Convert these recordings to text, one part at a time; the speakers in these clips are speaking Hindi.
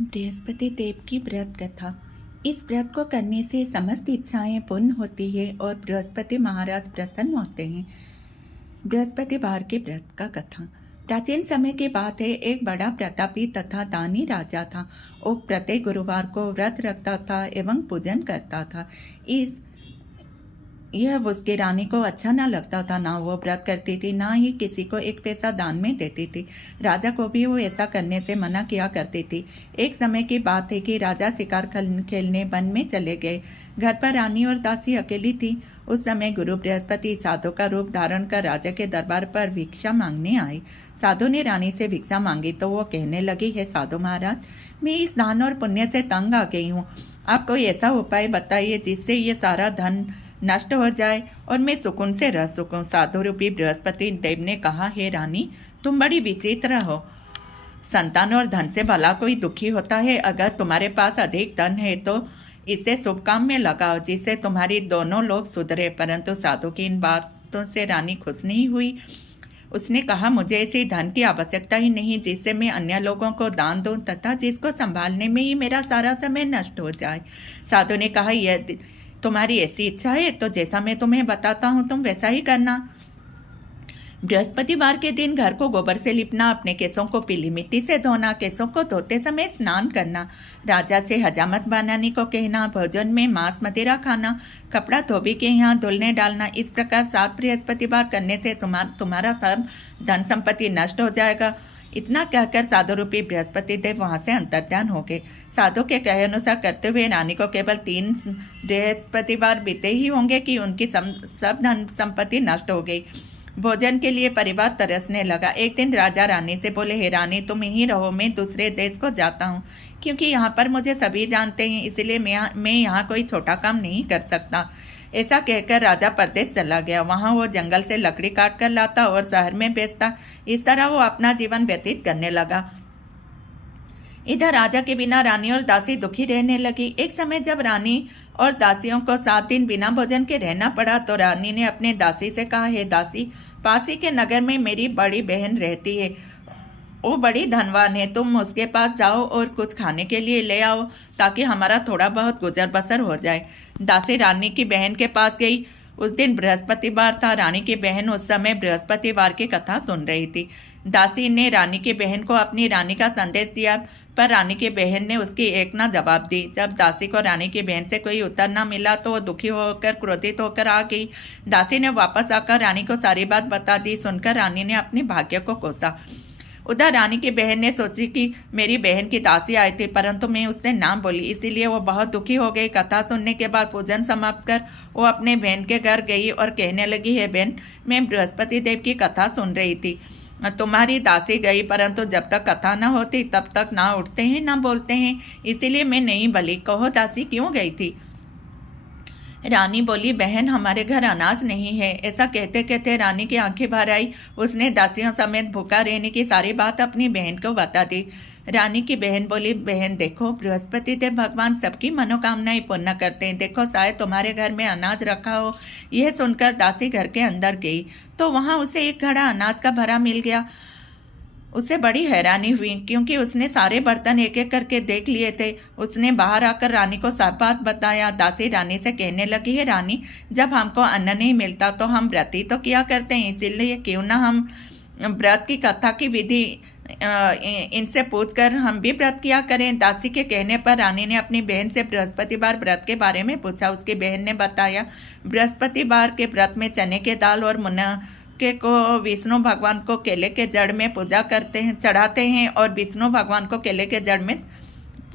बृहस्पति देव की व्रत कथा। इस व्रत को करने से समस्त इच्छाएं पूर्ण होती है और बृहस्पति महाराज प्रसन्न होते हैं। बृहस्पतिवार के व्रत का कथा। प्राचीन समय की बात है, एक बड़ा प्रतापी तथा दानी राजा था। वो प्रत्येक गुरुवार को व्रत रखता था एवं पूजन करता था। यह उसकी रानी को अच्छा ना लगता था। ना वो व्रत करती थी, ना ही किसी को एक पैसा दान में देती थी। राजा को भी वो ऐसा करने से मना किया करती थी। एक समय की बात है कि राजा शिकार खेलने वन में चले गए। घर पर रानी और दासी अकेली थी। उस समय गुरु बृहस्पति साधु का रूप धारण कर राजा के दरबार पर भिक्षा मांगने आए। साधु ने रानी से भिक्षा मांगी तो वो कहने लगी, है साधु महाराज, मैं इस दान और पुण्य से तंग आ गई हूँ। आप कोई ऐसा उपाय बताइए जिससे ये सारा धन नष्ट हो जाए और मैं सुकून से रह सकूं। साधु रूपी बृहस्पति देव ने कहा, हे रानी, तुम बड़ी विचित्र हो। संतान और धन से भला कोई दुखी होता है। अगर तुम्हारे पास अधिक धन है तो इसे शुभ काम में लगाओ जिससे तुम्हारी दोनों लोग सुधरे। परंतु साधु की इन बातों से रानी खुश नहीं हुई। उसने कहा, मुझे ऐसी धन की आवश्यकता ही नहीं जिससे मैं अन्य लोगों को दान दूं तथा जिसको संभालने में ही मेरा सारा समय नष्ट हो जाए। साधु ने कहा, यह तुम्हारी ऐसी इच्छा है तो जैसा मैं तुम्हें बताता हूँ तुम वैसा ही करना। बृहस्पतिवार के दिन घर को गोबर से लिपना, अपने केसों को पीली मिट्टी से धोना, केसों को धोते समय स्नान करना, राजा से हजामत बनाने को कहना, भोजन में मांस मदिरा खाना, कपड़ा धोबी के यहाँ धुलने डालना। इस प्रकार 7 बृहस्पतिवार करने से तुम्हारा सब धन संपत्ति नष्ट हो जाएगा। इतना कहकर साधु रूपी बृहस्पति देव वहां से अंतर्ध्यान हो गए। साधु के कहे अनुसार करते हुए रानी को केवल 3 बृहस्पतिवार बीते ही होंगे कि उनकी सब धन संपत्ति नष्ट हो गई। भोजन के लिए परिवार तरसने लगा। एक दिन राजा रानी से बोले, हे रानी, तुम यहीं रहो, मैं दूसरे देश को जाता हूँ क्योंकि यहाँ पर मुझे सभी जानते हैं, इसलिए मैं यहाँ कोई छोटा काम नहीं कर सकता। ऐसा कहकर राजा परदेश चला गया। वहां वो जंगल से लकड़ी काट कर लाता और शहर में बेचता। इस तरह वो अपना जीवन व्यतीत करने लगा। इधर राजा के बिना रानी और दासी दुखी रहने लगी। एक समय जब रानी और दासियों को 7 दिन बिना भोजन के रहना पड़ा तो रानी ने अपने दासी से कहा, हे दासी, पास ही के नगर में मेरी बड़ी बहन रहती है। वो बड़ी धनवान है, तुम उसके पास जाओ और कुछ खाने के लिए ले आओ ताकि हमारा थोड़ा बहुत गुजर बसर हो जाए। दासी रानी की बहन के पास गई। उस दिन बृहस्पतिवार था। रानी की बहन उस समय बृहस्पतिवार की कथा सुन रही थी। दासी ने रानी की बहन को अपनी रानी का संदेश दिया, पर रानी की बहन ने उसकी एक ना जवाब दी। जब दासी को रानी की बहन से कोई उत्तर न मिला तो वो दुखी होकर क्रोधित होकर आ गई। दासी ने वापस आकर रानी को सारी बात बता दी। सुनकर रानी ने अपने भाग्य को कोसा। उधर रानी की बहन ने सोची कि मेरी बहन की दासी आई थी परंतु मैं उससे ना बोली, इसीलिए वो बहुत दुखी हो गई। कथा सुनने के बाद पूजन समाप्त कर वो अपने बहन के घर गई और कहने लगी, है बहन, मैं बृहस्पति देव की कथा सुन रही थी। तुम्हारी दासी गई परंतु जब तक कथा न होती तब तक ना उठते हैं ना बोलते हैं, इसीलिए मैं नहीं बोली। कहो दासी क्यों गई थी? रानी बोली, बहन, हमारे घर अनाज नहीं है। ऐसा कहते कहते रानी की आंखें भर आई। उसने दासियों समेत भूखा रहने की सारी बात अपनी बहन को बता दी। रानी की बहन बोली, बहन देखो, बृहस्पति देव भगवान सबकी मनोकामनाएं पूर्ण करते हैं। देखो, शायद तुम्हारे घर में अनाज रखा हो। यह सुनकर दासी घर के अंदर गई तो वहां उसे एक घड़ा अनाज का भरा मिल गया। उसे बड़ी हैरानी हुई क्योंकि उसने सारे बर्तन एक एक करके देख लिए थे। उसने बाहर आकर रानी को सब बात बताया। दासी रानी से कहने लगी, है रानी, जब हमको अन्न नहीं मिलता तो हम व्रत ही तो किया करते हैं, इसीलिए क्यों ना हम व्रत की कथा की विधि इनसे पूछकर हम भी व्रत किया करें। दासी के कहने पर रानी ने अपनी बहन से बृहस्पतिवार व्रत के बारे में पूछा। उसकी बहन ने बताया, बृहस्पतिवार के व्रत में चने के दाल और के को विष्णु भगवान को केले के जड़ में पूजा करते हैं, चढ़ाते हैं और विष्णु भगवान को केले के जड़ में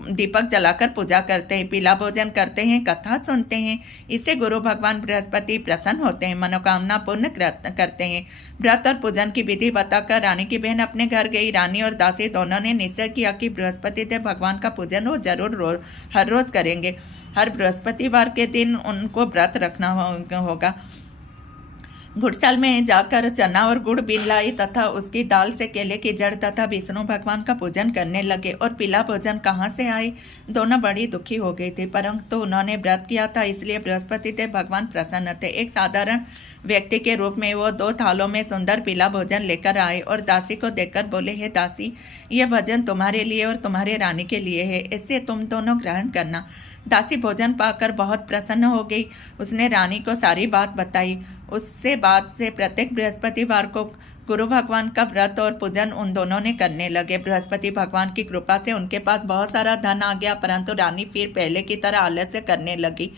दीपक जलाकर पूजा करते हैं, पीला भोजन करते हैं, कथा सुनते हैं। इससे गुरु भगवान बृहस्पति प्रसन्न होते हैं, मनोकामना पूर्ण करते हैं। व्रत और पूजन की विधि बताकर रानी की बहन अपने घर गई। रानी और दासी दोनों ने निश्चय किया कि बृहस्पति देव भगवान का पूजन वो जरूर हर रोज करेंगे। हर बृहस्पतिवार के दिन उनको व्रत रखना होगा। घुड़साल में जाकर चना और गुड़ बीन लाई तथा उसकी दाल से केले की जड़ तथा विष्णु भगवान का पूजन करने लगे। और पीला भोजन कहाँ से आए? दोनों बड़ी दुखी हो गई थी, परंतु उन्होंने व्रत किया था, इसलिए बृहस्पति देव भगवान प्रसन्न थे। एक साधारण व्यक्ति के रूप में वो 2 थालों में सुंदर पीला भोजन लेकर आए और दासी को देखकर बोले, हे दासी, यह भोजन तुम्हारे लिए और तुम्हारे रानी के लिए है, इससे तुम दोनों ग्रहण करना। दासी भोजन पाकर बहुत प्रसन्न हो गई। उसने रानी को सारी बात बताई। उससे बाद से प्रत्येक बृहस्पतिवार को गुरु भगवान का व्रत और पूजन उन दोनों ने करने लगे। बृहस्पति भगवान की कृपा से उनके पास बहुत सारा धन आ गया, परंतु रानी फिर पहले की तरह आलस्य करने लगी।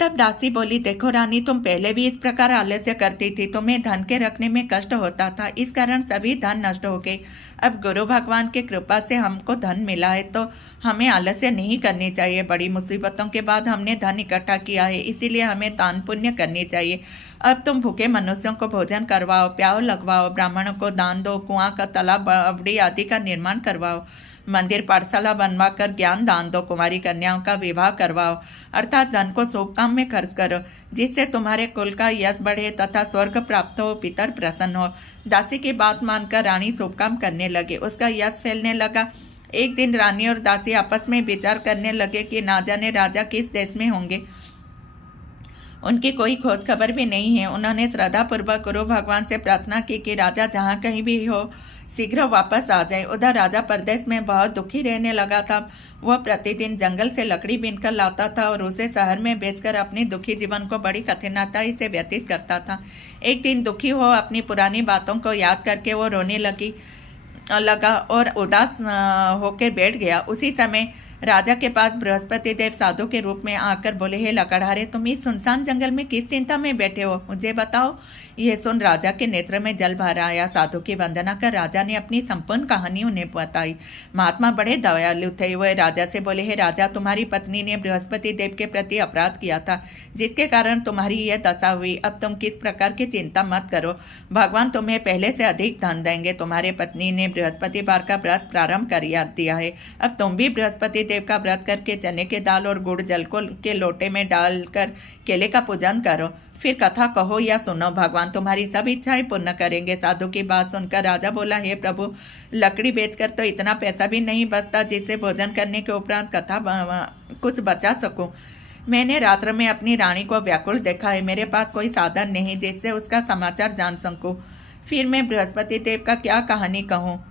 तब दासी बोली, देखो रानी, तुम पहले भी इस प्रकार आलस्य करती थी, तुम्हें धन के रखने में कष्ट होता था, इस कारण सभी धन नष्ट हो गए। अब गुरु भगवान की कृपा से हमको धन मिला है तो हमें आलस्य नहीं करनी चाहिए। बड़ी मुसीबतों के बाद हमने धन इकट्ठा किया है, इसीलिए हमें दान पुण्य करनी चाहिए। अब तुम भूखे मनुष्यों को भोजन करवाओ, प्याव लगवाओ, ब्राह्मणों को दान दो, कुआं का तालाब अवड़ी आदि का निर्माण करवाओ, मंदिर पाठशाला बनवाकर ज्ञान दान दो, कुमारी कन्याओं का विवाह करवाओ, अर्थात धन को शुभ काम में खर्च करो, जिससे तुम्हारे कुल का यश बढ़े तथा स्वर्ग प्राप्त हो, पितर प्रसन्न हो। दासी की बात मानकर रानी शुभ काम करने लगे। उसका यश फैलने लगा। एक दिन रानी और दासी आपस में विचार करने लगे कि ना जाने राजा किस देश में होंगे, उनकी कोई खोज खबर भी नहीं है। उन्होंने श्रद्धापूर्वक गुरु भगवान से प्रार्थना की कि राजा जहाँ कहीं भी हो शीघ्र वापस आ जाए। उधर राजा परदेश में बहुत दुखी रहने लगा था। वह प्रतिदिन जंगल से लकड़ी बीनकर लाता था और उसे शहर में बेचकर अपने दुखी जीवन को बड़ी कठिनाई से व्यतीत करता था। एक दिन दुखी हो अपनी पुरानी बातों को याद करके वो रोने लगा और उदास होकर बैठ गया। उसी समय राजा के पास बृहस्पति देव साधु के रूप में आकर बोले, हे लकड़हारे, तुम इस सुनसान जंगल में किस चिंता में बैठे हो, मुझे बताओ। यह सुन राजा के नेत्र में जल भर आया। साधु की वंदना कर राजा ने अपनी संपूर्ण कहानी उन्हें बताई। महात्मा बड़े दयालु थे। वह राजा से बोले, हे राजा, तुम्हारी पत्नी ने बृहस्पति देव के प्रति अपराध किया था, जिसके कारण तुम्हारी यह दशा हुई। अब तुम किस प्रकार की चिंता मत करो, भगवान तुम्हें पहले से अधिक धन देंगे। तुम्हारे पत्नी ने बृहस्पतिवार का व्रत प्रारंभ कर दिया है। अब तुम भी बृहस्पति देव का व्रत करके चने के दाल और गुड़ जल को के लोटे में डालकर केले का पूजन करो, फिर कथा कहो या सुनो, भगवान तुम्हारी सब इच्छाएं पूर्ण करेंगे। साधु की बात सुनकर राजा बोला, हे प्रभु, लकड़ी बेचकर तो इतना पैसा भी नहीं बचता जिससे भोजन करने के उपरांत कथा कुछ बचा सकूं। मैंने रात्र में अपनी रानी को व्याकुल देखा है। मेरे पास कोई साधन नहीं जिससे उसका समाचार जान सकूं। फिर मैं बृहस्पति देव का क्या कहानी कहूँ,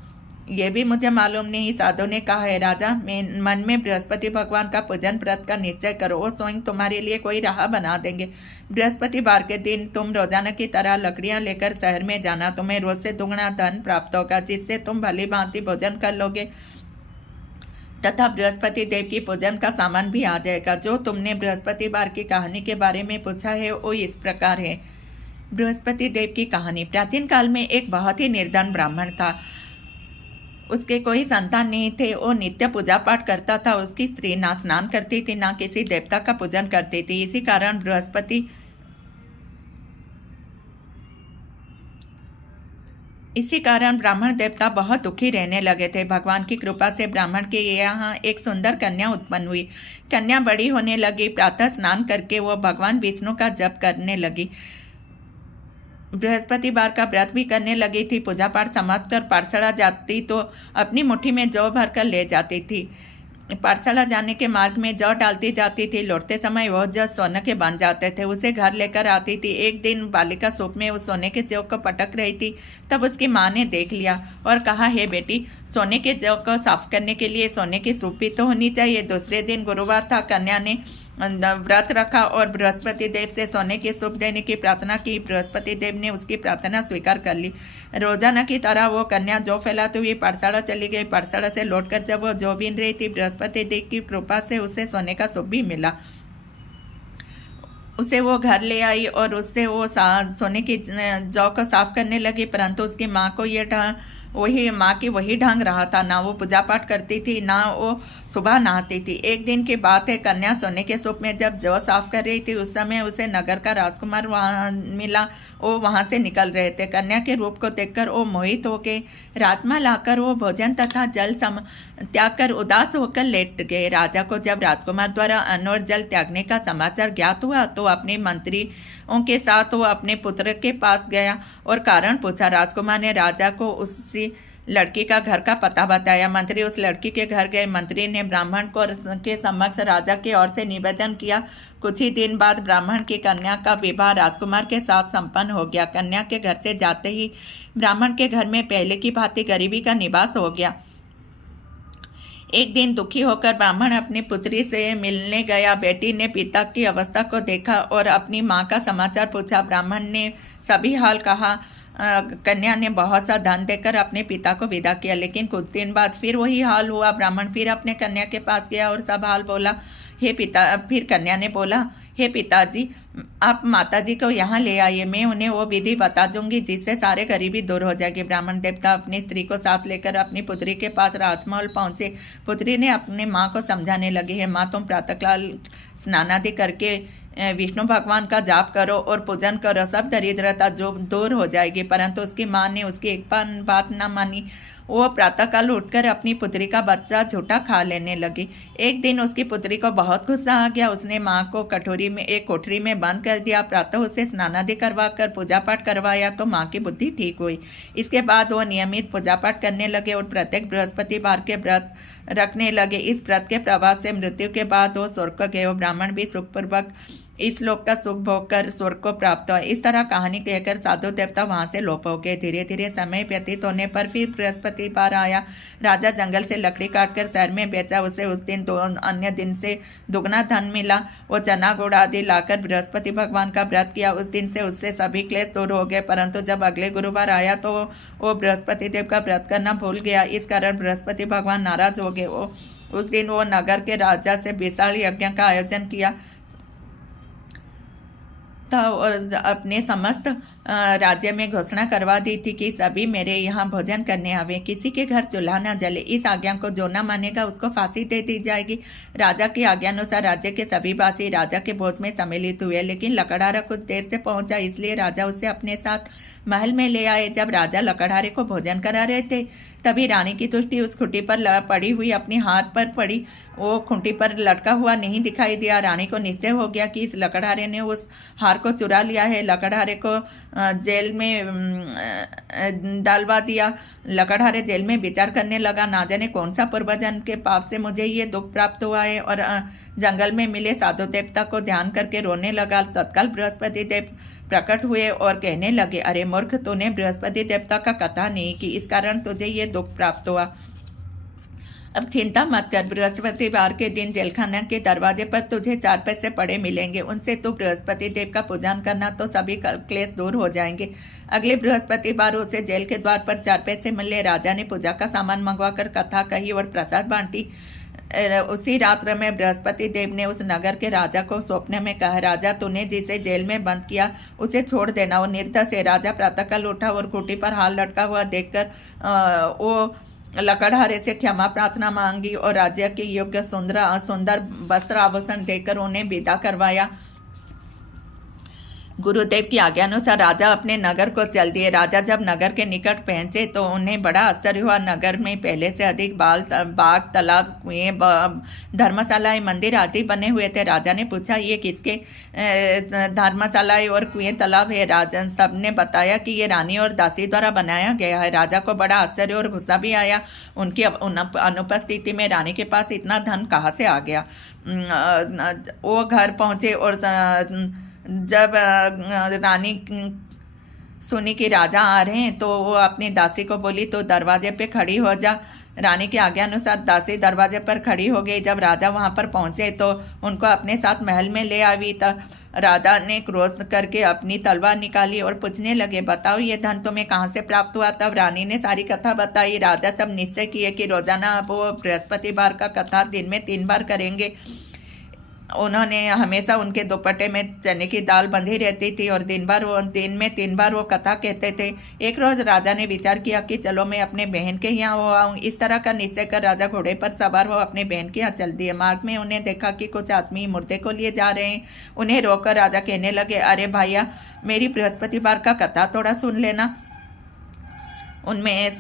यह भी मुझे मालूम नहीं। साधु ने कहा, है राजा, मन में बृहस्पति भगवान का पूजन व्रत का निश्चय करो, वो स्वयं तुम्हारे लिए कोई राह बना देंगे। बृहस्पतिवार के दिन तुम रोजाना की तरह लकड़ियां लेकर शहर में जाना। तुम्हें रोज से दुगना धन प्राप्त होगा, जिससे तुम भली भांति भोजन कर लोगे तथा बृहस्पति देव की पूजन का सामान भी आ जाएगा। जो तुमने बृहस्पतिवार की कहानी के बारे में पूछा है वो इस प्रकार है। बृहस्पति देव की कहानी। प्राचीन काल में एक बहुत ही निर्धन ब्राह्मण था। उसके कोई संतान नहीं थे। वो नित्य पूजा पाठ करता था। उसकी स्त्री ना स्नान करती थी, ना किसी देवता का पूजन करती थी। इसी कारण ब्राह्मण देवता बहुत दुखी रहने लगे थे। भगवान की कृपा से ब्राह्मण के यहाँ एक सुंदर कन्या उत्पन्न हुई। कन्या बड़ी होने लगी। प्रातः स्नान करके वो भगवान विष्णु का जप करने लगी। बृहस्पतिवार का व्रत भी करने लगी थी। पूजा पाठ समाप्त कर पाठशाला जाती तो अपनी मुट्ठी में जौ भर कर ले जाती थी। पाठशाला जाने के मार्ग में जौ डालती जाती थी। लौटते समय वह जौ सोने के बन जाते थे। उसे घर लेकर आती थी। एक दिन बालिका सूप में उस सोने के जौ को पटक रही थी। तब उसकी माँ ने देख लिया और कहा, हे बेटी, सोने के जौ को साफ करने के लिए सोने की सूप भी तो होनी चाहिए। दूसरे दिन गुरुवार था। कन्या ने व्रत रखा और बृहस्पति देव से सोने की सूप देने की प्रार्थना की। बृहस्पति देव ने उसकी प्रार्थना स्वीकार कर ली। रोजाना की तरह वो कन्या जौ फैलाते हुए पाठशाला चली गई। पाठशाला से लौटकर जब वो जौ बीन रही थी, बृहस्पति देव की कृपा से उसे सोने का सूप भी मिला। उसे वो घर ले आई और उससे वो सोने की जौ को साफ करने लगी। परंतु उसकी माँ को ये वही ढंग रहा था। ना वो पूजा पाठ करती थी, ना वो सुबह नहाती थी। एक दिन की बात है, कन्या सोने के सूप में जब जौ साफ कर रही थी, उस समय उसे नगर का राजकुमार वहाँ मिला वो वहाँ से निकल रहे थे। कन्या के रूप को देखकर वो मोहित होके राजमा लाकर वो भोजन तथा जल त्याग कर उदास होकर लेट गए। राजा को जब राजकुमार द्वारा अन्न और जल त्यागने का समाचार ज्ञात हुआ तो अपने मंत्रियों के साथ वो अपने पुत्र के पास गया और कारण पूछा। राजकुमार ने राजा को उसी लड़की का घर का पता बताया। मंत्री उस लड़की के घर गए। मंत्री ने ब्राह्मण को के समक्ष राजा की ओर से निवेदन किया। कुछ ही दिन बाद ब्राह्मण की कन्या का विवाह राजकुमार के साथ संपन्न हो गया। कन्या के घर से जाते ही ब्राह्मण के घर में पहले की भांति गरीबी का निवास हो गया। एक दिन दुखी होकर ब्राह्मण अपनी पुत्री से मिलने गया। बेटी ने पिता की अवस्था को देखा और अपनी माँ का समाचार पूछा। ब्राह्मण ने सभी हाल कहा। कन्या ने बहुत सा धन देकर अपने पिता को विदा किया, लेकिन कुछ दिन बाद फिर वही हाल हुआ। ब्राह्मण फिर अपने कन्या के पास गया और सब हाल बोला। फिर कन्या ने बोला, हे पिताजी, आप माताजी को यहाँ ले आइए, मैं उन्हें वो विधि बता दूंगी जिससे सारे गरीबी दूर हो जाएगी। ब्राह्मण देवता अपनी स्त्री को साथ लेकर अपनी पुत्री के पास राजमहल पहुंचे। पुत्री ने अपने माँ को समझाने लगी, है माँ, तुम प्रातःकाल स्नानादि करके विष्णु भगवान का जाप करो और पूजन करो, सब दरिद्रता जो दूर हो जाएगी। परंतु उसकी माँ ने उसकी एक बात न मानी। वो प्रातःकाल उठकर अपनी पुत्री का बच्चा झूठा खा लेने लगी। एक दिन उसकी पुत्री को बहुत गुस्सा आ गया। उसने माँ को एक कोठरी में बंद कर दिया। प्रातः उसे स्नानादि करवा कर पूजा पाठ करवाया तो माँ की बुद्धि ठीक हुई। इसके बाद वो नियमित पूजा पाठ करने लगे और प्रत्येक बृहस्पतिवार के व्रत रखने लगे। इस व्रत के प्रभाव से मृत्यु के बाद वो स्वर्ग को गए। ब्राह्मण भी सुखपूर्वक इस लोक का सुख भोग कर स्वर्ग को प्राप्त हुआ। इस तरह कहानी कहकर साधु देवता वहां से लोप हो गए। धीरे धीरे समय व्यतीत होने पर फिर बृहस्पतिवार आया। राजा जंगल से लकड़ी काटकर शहर में बेचा। उसे उस दिन अन्य दिन से दुगना धन मिला। वो चना गुड़ आदि लाकर बृहस्पति भगवान का व्रत किया। उस दिन से उससे सभी क्लेश दूर हो गए। परंतु जब अगले गुरुवार आया तो वो बृहस्पति देव का व्रत करना भूल गया। इस कारण बृहस्पति भगवान नाराज हो गए। उस दिन वो नगर के राजा से विशाल यज्ञ का आयोजन किया था और अपने समस्त राज्य में घोषणा करवा दी थी कि सभी मेरे यहाँ भोजन करने आवे, किसी के घर चूल्हा न जले। इस आज्ञा को जो न मानेगा उसको फांसी दे दी जाएगी। राजा की आज्ञानुसार राज्य के सभी वासी राजा के भोज में सम्मिलित हुए, लेकिन लकड़हारा कुछ देर से पहुंचा, इसलिए राजा उसे अपने साथ महल में ले आए। जब राजा लकड़हारे को भोजन करा रहे थे तभी रानी की दृष्टि उस खुंटी पर पड़ी हुई अपने हाथ पर पड़ी। वो खुंटी पर लटका हुआ नहीं दिखाई दिया। रानी को निश्चय हो गया कि इस लकड़हारे ने उस हार को चुरा लिया है। लकड़हारे को जेल में डालवा दिया। लकड़हारे जेल में विचार करने लगा, ना जाने कौन सा पूर्वजन्म के पाप से मुझे ये दुख प्राप्त हुआ है। और जंगल में मिले साधु देवता को ध्यान करके रोने लगा। तत्काल बृहस्पति देव प्रकट हुए और कहने लगे, अरे मूर्ख, तूने बृहस्पति देवता का कथा नहीं की, इस कारण तुझे ये दुख प्राप्त हुआ। अब चिंता मत कर, बृहस्पतिवार के दिन जेलखाना के दरवाजे पर तुझे 4 पैसे पड़े मिलेंगे, उनसे तू बृहस्पति देव का पूजन करना तो सभी क्लेश दूर हो जाएंगे। अगले बृहस्पतिवार उसे जेल के द्वार पर 4 पैसे मिले। राजा ने पूजा का सामान मंगवाकर कथा कही और प्रसाद बांटी। उसी रात्र में बृहस्पति देव ने उस नगर के राजा को सौंपने में कहा, राजा, तूने जिसे जेल में बंद किया उसे छोड़ देना, वो निर्दोष है। राजा प्रातःकाल उठा और खूंटी पर हाल लटका हुआ देखकर वो लकड़हारे से क्षमा प्रार्थना मांगी और राज्य के योग्य सुंदर वस्त्र आभूषण देकर उन्हें विदा करवाया। गुरुदेव की आज्ञानुसार राजा अपने नगर को चल दिए। राजा जब नगर के निकट पहुंचे तो उन्हें बड़ा आश्चर्य हुआ। नगर में पहले से अधिक बाग, तालाब, कुएं, धर्मशालाएं, मंदिर आदि बने हुए थे। राजा ने पूछा, ये किसके धर्मशालाएं और कुएं तालाब है? राजा सबने बताया कि ये रानी और दासी द्वारा बनाया गया है। राजा को बड़ा आश्चर्य और गुस्सा भी आया। उनकी अनुपस्थिति में रानी के पास इतना धन कहाँ से आ गया? वो घर पहुंचे और जब रानी सुनी कि राजा आ रहे हैं तो वो अपनी दासी को बोली, तो दरवाजे पे खड़ी हो जा। रानी के आज्ञा अनुसार दासी दरवाजे पर खड़ी हो गई। जब राजा वहां पर पहुंचे तो उनको अपने साथ महल में ले आई। तब राजा ने क्रोध करके अपनी तलवार निकाली और पूछने लगे, बताओ ये धन तुम्हें कहाँ से प्राप्त हुआ? तब रानी ने सारी कथा बताई। राजा तब निश्चय किए कि रोजाना अब वो बृहस्पतिवार का कथा दिन में 3 बार करेंगे। उन्होंने हमेशा उनके दुपट्टे में चने की दाल बंधी रहती थी और दिन में 3 बार वो कथा कहते थे। एक रोज़ राजा ने विचार किया कि चलो मैं अपने बहन के यहाँ हो आऊँ। इस तरह का निश्चय कर राजा घोड़े पर सवार हो अपने बहन के यहाँ चल दिए। मार्ग में उन्हें देखा कि कुछ आदमी मुर्दे को लिए जा रहे हैं। उन्हें रोककर राजा कहने लगे, अरे भैया, मेरी बृहस्पतिवार का कथा थोड़ा सुन लेना। उनमें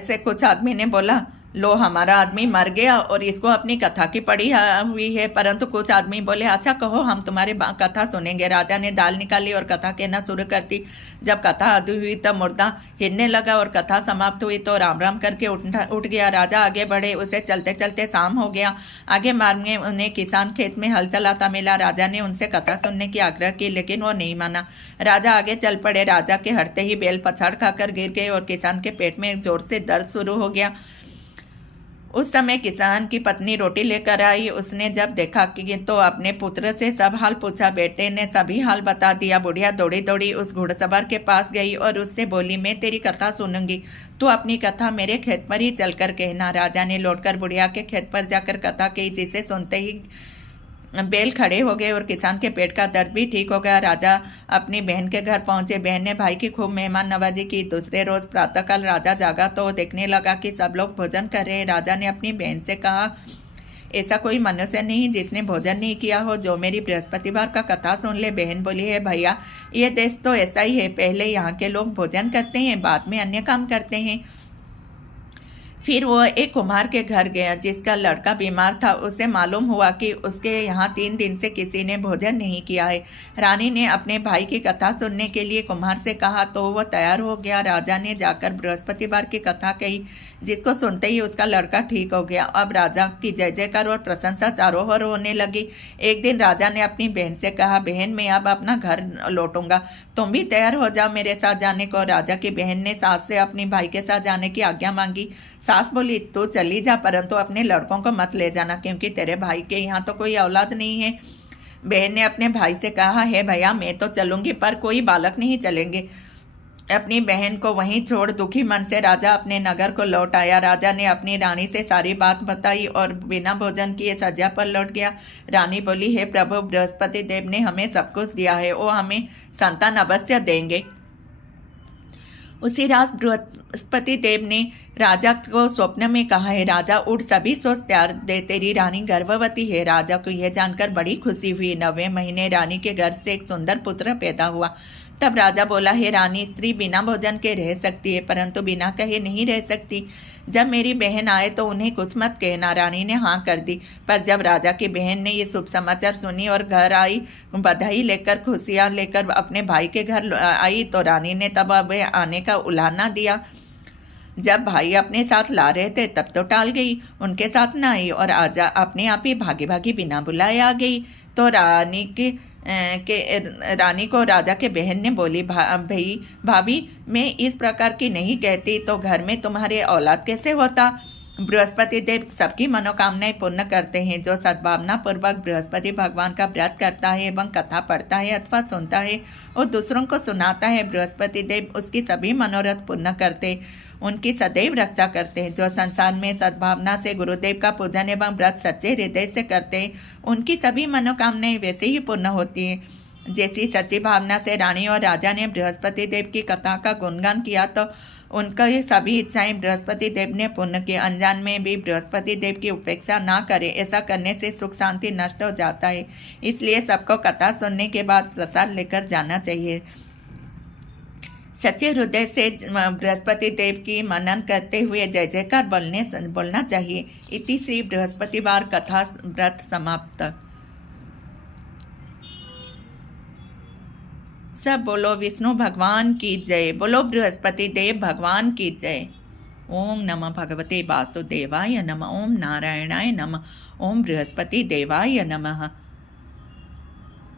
से कुछ आदमी ने बोला, लो, हमारा आदमी मर गया और इसको अपनी कथा की पड़ी हुई है। परंतु कुछ आदमी बोले, अच्छा कहो, हम तुम्हारी कथा सुनेंगे। राजा ने दाल निकाली और कथा कहना शुरू कर दी। जब कथा आधी हुई तब मुर्दा हिलने लगा और कथा समाप्त हुई तो राम राम करके उठ गया। राजा आगे बढ़े, उसे चलते चलते शाम हो गया। आगे मार्ग में उन्हें किसान खेत में हल चलाता मिला। राजा ने उनसे कथा सुनने की आग्रह की, लेकिन वो नहीं माना। राजा आगे चल पड़े। राजा के हटते ही बैल पछाड़ खाकर गिर गए और किसान के पेट में जोर से दर्द शुरू हो गया। उस समय किसान की पत्नी रोटी लेकर आई। उसने जब देखा कि तो अपने पुत्र से सब हाल पूछा। बेटे ने सभी हाल बता दिया। बुढ़िया दौड़ी दौड़ी उस घुड़सवार के पास गई और उससे बोली, मैं तेरी कथा सुनूंगी, तू अपनी कथा मेरे खेत पर ही चलकर कहना। राजा ने लौटकर बुढ़िया के खेत पर जाकर कथा कही, जिसे सुनते ही बैल खड़े हो गए और किसान के पेट का दर्द भी ठीक हो गया। राजा अपनी बहन के घर पहुंचे। बहन ने भाई की खूब मेहमान नवाजी की। दूसरे रोज प्रातःकाल राजा जागा तो देखने लगा कि सब लोग भोजन कर रहे हैं। राजा ने अपनी बहन से कहा, ऐसा कोई मनुष्य नहीं जिसने भोजन नहीं किया हो, जो मेरी बृहस्पतिवार का कथा सुन ले। बहन बोली, है भैया, ये देश तो ऐसा ही है, पहले यहाँ के लोग भोजन करते हैं, बाद में अन्य काम करते हैं। फिर वो एक कुम्हार के घर गया जिसका लड़का बीमार था। उसे मालूम हुआ कि उसके यहाँ 3 दिन से किसी ने भोजन नहीं किया है। रानी ने अपने भाई की कथा सुनने के लिए कुम्हार से कहा तो वो तैयार हो गया। राजा ने जाकर बृहस्पतिवार की कथा कही, जिसको सुनते ही उसका लड़का ठीक हो गया। अब राजा की जय जयकार और प्रशंसा चारों ओर होने लगी। एक दिन राजा ने अपनी बहन से कहा, बहन, मैं अब अपना घर लौटूंगा, तुम भी तैयार हो जाओ मेरे साथ जाने को। राजा की बहन ने सास से अपनी भाई के साथ जाने की आज्ञा मांगी। सास बोली, तो चली जा, परंतु अपने लड़कों को मत ले जाना, क्योंकि तेरे भाई के यहाँ तो कोई औलाद नहीं है। बहन ने अपने भाई से कहा, है भैया, मैं तो चलूंगी, पर कोई बालक नहीं चलेंगे। अपनी बहन को वहीं छोड़ दुखी मन से राजा अपने नगर को लौट आया। राजा ने अपनी रानी से सारी बात बताई और बिना भोजन किए सज्जा पर लौट गया। रानी बोली, हे प्रभु, बृहस्पति देव ने हमें सब कुछ दिया है, वो हमें संतान अवश्य देंगे। उसी रात बृहस्पति देव ने राजा को स्वप्न में कहा, है राजा, उठ, सभी सोच त्यार दे, तेरी रानी गर्भवती है। राजा को यह जानकर बड़ी खुशी हुई। 9वें महीने रानी के गर्भ से एक सुंदर पुत्र पैदा हुआ। तब राजा बोला, हे रानी, स्त्री बिना भोजन के रह सकती है, परंतु बिना कहे नहीं रह सकती। जब मेरी बहन आए तो उन्हें कुछ मत कहना। रानी ने हाँ कर दी। पर जब राजा की बहन ने ये शुभ समाचार सुनी और घर आई, बधाई लेकर, खुशियाँ लेकर अपने भाई के घर आई, तो रानी ने तब अब आने का उलाहना दिया। जब भाई अपने साथ ला रहे थे तब तो टाल गई, उनके साथ ना आई और आजा अपने आप ही भागी भागी बिना बुलाए आ गई। तो रानी को राजा के बहन ने बोली, भाई भाभी, मैं इस प्रकार की नहीं कहती तो घर में तुम्हारे औलाद कैसे होता। बृहस्पति देव सबकी मनोकामनाएं पूर्ण करते हैं। जो सद्भावना पूर्वक बृहस्पति भगवान का व्रत करता है एवं कथा पढ़ता है अथवा सुनता है और दूसरों को सुनाता है, बृहस्पति देव उसकी सभी मनोरथ पूर्ण करते, उनकी सदैव रक्षा करते हैं। जो संसार में सद्भावना से गुरुदेव का पूजन एवं व्रत सच्चे हृदय से करते हैं, उनकी सभी मनोकामनाएं वैसे ही पूर्ण होती हैं। जैसी सच्ची भावना से रानी और राजा ने बृहस्पति देव की कथा का गुणगान किया तो उनका ये सभी इच्छाएं बृहस्पति देव ने पूर्ण की। अनजान में भी बृहस्पति देव की उपेक्षा ना करे, ऐसा करने से सुख शांति नष्ट हो जाता है। इसलिए सबको कथा सुनने के बाद प्रसाद लेकर जाना चाहिए। सच्चे हृदय से बृहस्पति देव की मनन करते हुए जय जयकार बोलना चाहिए। इति श्री बृहस्पतिवार कथा व्रत समाप्त। सब बोलो विष्णु भगवान की जय, बोलो बृहस्पति देव भगवान की जय। ओम नमः भगवते वासुदेवाय नमः, ओम नारायणाय नमः, ओम बृहस्पति देवाय नमः।